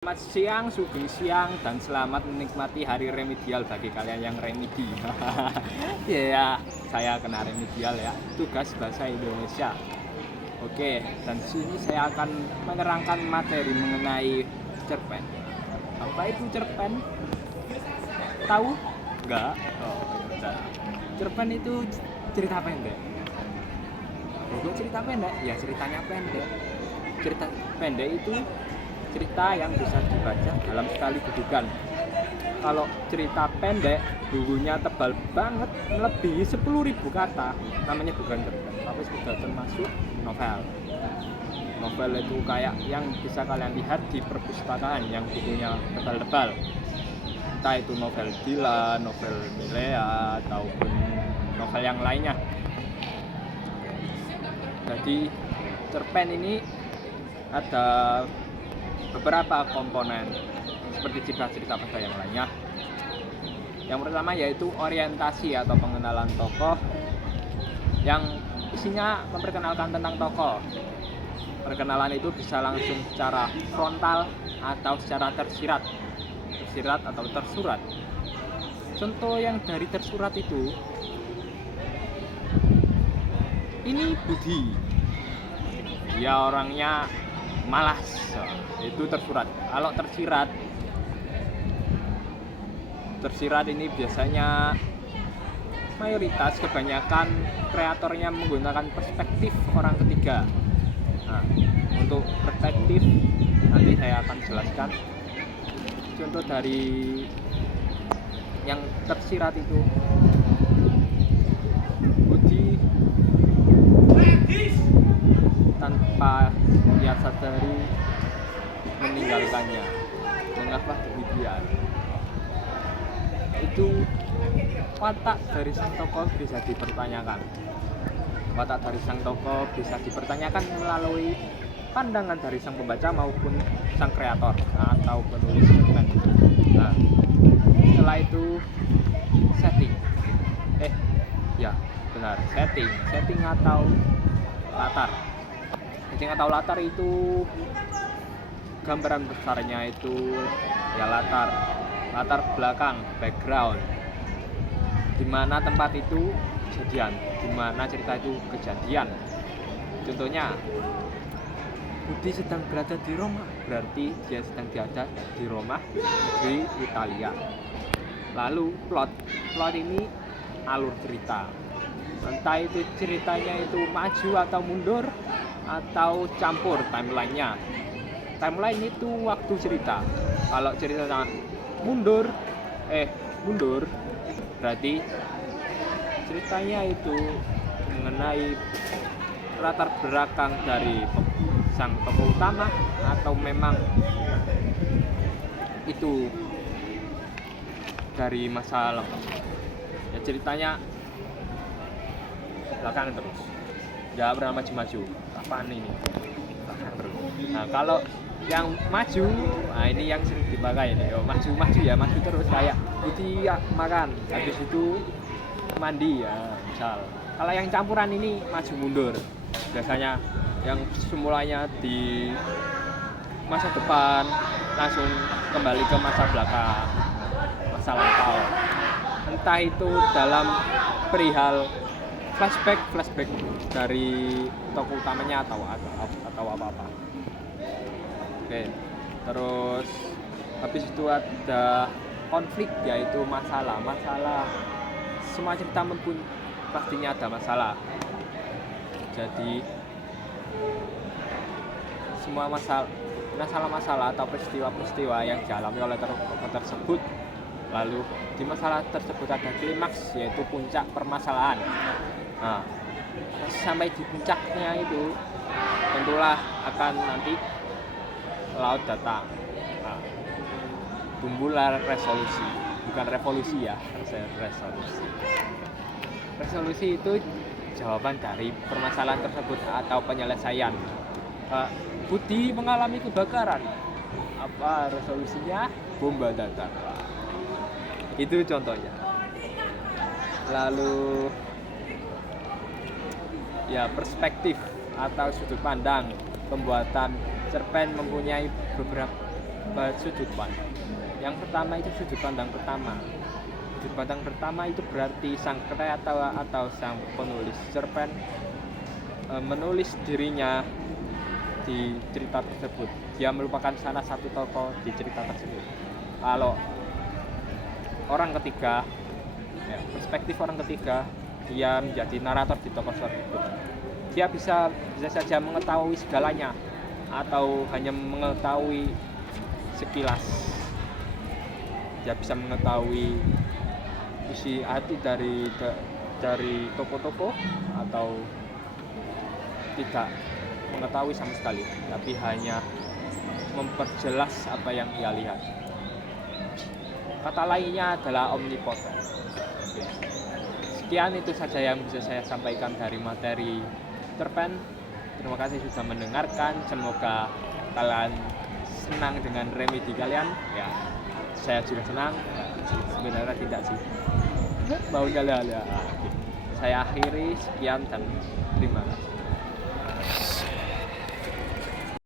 Selamat siang, sugeng siang, dan selamat menikmati hari remedial bagi kalian yang remedi. Ya, saya kena remedial ya, tugas bahasa Indonesia. Oke, dan sini saya akan menerangkan materi mengenai cerpen. Apa itu cerpen? Tahu? Enggak? Oh, enggak. Cerpen itu cerita pendek. Kok cerita pendek? Ya ceritanya pendek. Cerita pendek itu cerita yang bisa dibaca dalam sekali dudukan. Kalau cerita pendek, bukunya tebal banget, melebihi 10.000 kata. Namanya bukan cerpen, tapi sudah termasuk novel. Novel itu kayak yang bisa kalian lihat di perpustakaan yang bukunya tebal-tebal. Entah itu novel Dylan, novel Milea, ataupun novel yang lainnya. Jadi cerpen ini ada beberapa komponen seperti cerita pada yang lainnya. Yang pertama yaitu orientasi atau pengenalan tokoh, yang isinya memperkenalkan tentang tokoh. Perkenalan itu bisa langsung secara frontal atau secara tersirat atau tersurat. Contoh yang dari tersurat itu, ini Budi, dia orangnya malas, itu tersurat. Kalau tersirat ini biasanya mayoritas kebanyakan kreatornya menggunakan perspektif orang ketiga. Nah, untuk perspektif nanti saya akan jelaskan. Contoh dari yang tersirat itu, Budi tanpa dia sadari meninggalkannya. Mengapa demikian? Itu watak dari sang tokoh bisa dipertanyakan. Watak dari sang tokoh bisa dipertanyakan melalui pandangan dari sang pembaca maupun sang kreator atau penulis cerpen. Nah, setelah itu setting. Setting atau latar. Setting atau latar itu gambaran besarnya itu ya latar belakang, background, di mana tempat itu kejadian, di mana cerita itu kejadian. Contohnya, Budi sedang berada di Roma, berarti dia sedang berada di Roma, di Italia. Lalu plot ini alur cerita, entah itu ceritanya itu maju atau mundur atau campur timelinenya. Timeline itu waktu cerita. Kalau ceritanya mundur berarti ceritanya itu mengenai latar belakang dari sang tokoh utama, atau memang itu dari masa lalu. Ya ceritanya belakang terus, nggak pernah maju-maju. Apaan ini? Belakang terus. Nah, kalau yang maju, nah ini yang sering dipakai ini. Maju terus, kayak Budi ya, makan, habis itu mandi ya, misal. Kalau yang campuran ini maju mundur, biasanya yang semulanya di masa depan langsung kembali ke masa belakang, masa lampau. Entah itu dalam perihal flashback dari tokoh utamanya atau apa-apa. Oke, terus habis itu ada konflik, yaitu masalah. Semua cerita pastinya ada masalah. Jadi semua masalah atau peristiwa yang dialami oleh tokoh tersebut, lalu di masalah tersebut ada klimaks, yaitu puncak permasalahan. Nah, sampai di puncaknya itu tentulah akan nanti laut datang. Nah, tumbuhlah resolusi, bukan revolusi ya, resolusi. Resolusi itu jawaban dari permasalahan tersebut atau penyelesaian. Budi mengalami kebakaran. Apa resolusinya? Bomba datang. Itu contohnya. Lalu ya, perspektif atau sudut pandang pembuatan cerpen mempunyai sudut pandang. Yang pertama itu sudut pandang pertama. Sudut pandang pertama itu berarti sang kreator atau sang penulis cerpen menulis dirinya di cerita tersebut. Dia merupakan salah satu tokoh di cerita tersebut. Kalau orang ketiga, ya, perspektif orang ketiga, dia menjadi narator di tokoh tersebut. Dia bisa saja mengetahui segalanya atau hanya mengetahui sekilas. Dia bisa mengetahui isi hati dari tokoh-tokoh atau tidak mengetahui sama sekali, tapi hanya memperjelas apa yang ia lihat. Kata lainnya adalah omnipoten. Sekian itu saja yang bisa saya sampaikan dari materi cerpen. Terima kasih sudah mendengarkan. Semoga kalian senang dengan remedi kalian. Ya, saya juga senang. Sebenarnya tidak sih. Mau jalan. Saya akhiri sekian dan terima kasih.